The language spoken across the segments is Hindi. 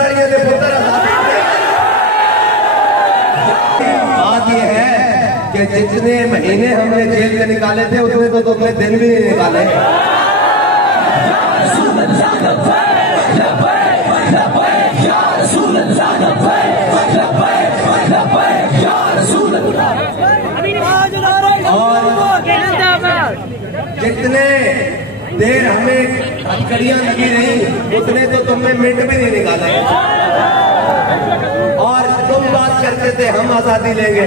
नचनारियां दे पुत्र बात ये है कि जितने महीने हमने जेल में निकाले थे उतने तो तुमने दिन भी नहीं निकाले। जितने देर हमें हथकड़ियां लगी रही उतने तो तुमने मिनट भी नहीं निकाले। और तुम बात करते थे हम आजादी लेंगे।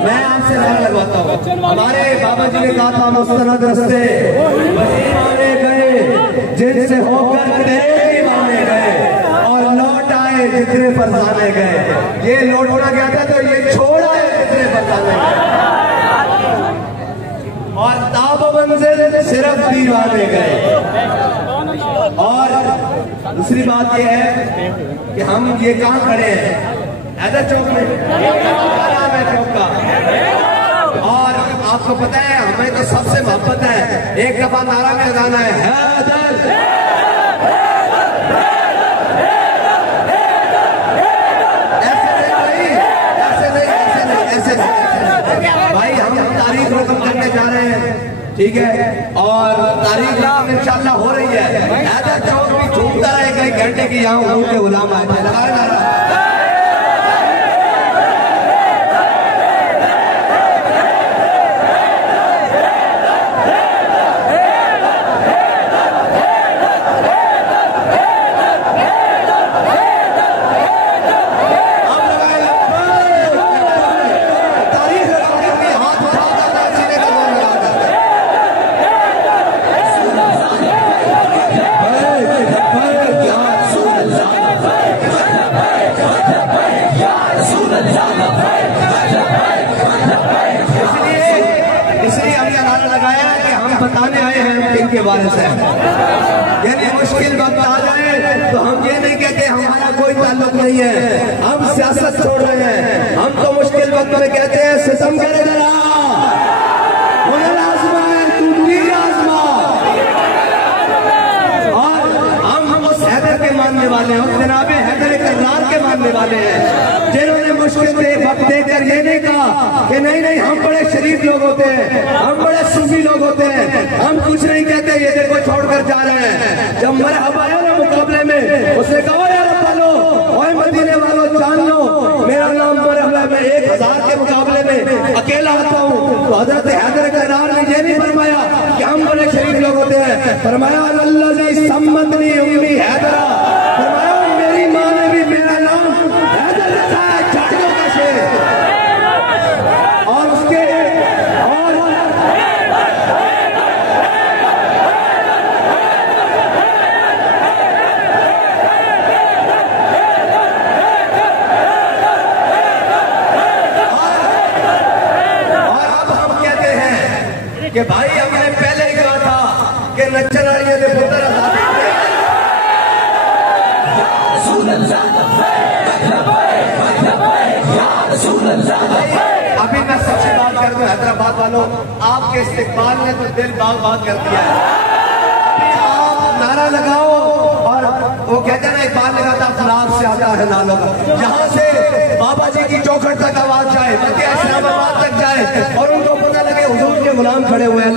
मैं आपसे नारा लगवाता हूँ, हमारे बाबा जी ने कहा था मुस्तनद रस्ते वही माने गए जिनसे होकर तेरे माने गए और लौट आए जितने फरसाने गए। ये लौटना क्या था तो ये छोड़ आए जितने फरसाने गए और ताब मंजिल सिर्फ दीवाने गए। और दूसरी बात ये है कि हम ये कहाँ खड़े हैं, हैदर चौक में। क्या नाम है चौक का? और आपको पता है हमें तो सबसे मोहब्बत है, एक दफा नारा में लगाना है हैदर। ऐसे भाई हम तारीख रकम करने जा रहे हैं, ठीक है, और तारीख रकम इंशाल्लाह हो रही है। हैदर चौक भी झूमता रहे कई घंटे की, यहाँ उनके गुलाम आए थे। लगाए नारा। बताने आए हैं इनके बारे से, यानी मुश्किल वक्त आ जाए तो हम ये नहीं कहते हमारा कोई ताल्लुक नहीं है, हम सियासत छोड़ रहे हैं। हम तो मुश्किल वक्त में कहते हैं सितम करे जरा आजमा है तू आजमा। और हम उस हैदर के मानने वाले हैं, उस जनाबे हैदर कररार के मानने वाले हैं जिन्होंने मुश्किल में वक्त देकर ये नहीं कहा कि नहीं नहीं हम बड़े शरीफ लोग होते हैं, हम बड़े सूफी लोग होते हैं, हम कुछ नहीं कहते, ये देखो छोड़कर जा रहे हैं। जब मरहबा आया ना मुकाबले में, उसने कहा यार वालों और मदीने वालों जान लो मेरा नाम मरहबा, मैं 1000 के मुकाबले में अकेला आता हूँ। तो हजरत हैदर कररार ने ये नहीं फरमाया कि हम बड़े शरीफ लोग होते हैं, फरमाया अल्लाह ने सम्मत नहीं उम्मी हैदरा, फरमाया मेरी माँ ने भी मेरा नाम हैदर रखा है, झाड़ियों का शेर। और उसके और कि भाई हमने पहले ही कहा था कि नचनारियां दे पुत्र आजादी। अभी मैं सबसे बात कर दूं हैदराबाद वालों, आपके इस्तेकबाल ने तो दिल बाग बाग कर दिया है। आप नारा लगाओ और वो कहते हैं ना इकबाल लगाता फलाक से आता है नालों का, यहाँ से बाबा जी की चौखट तक आवाज जाए, इस्लामाबाद तक जाए और उनको पता लगे हुजूर के गुलाम खड़े हुए हैं।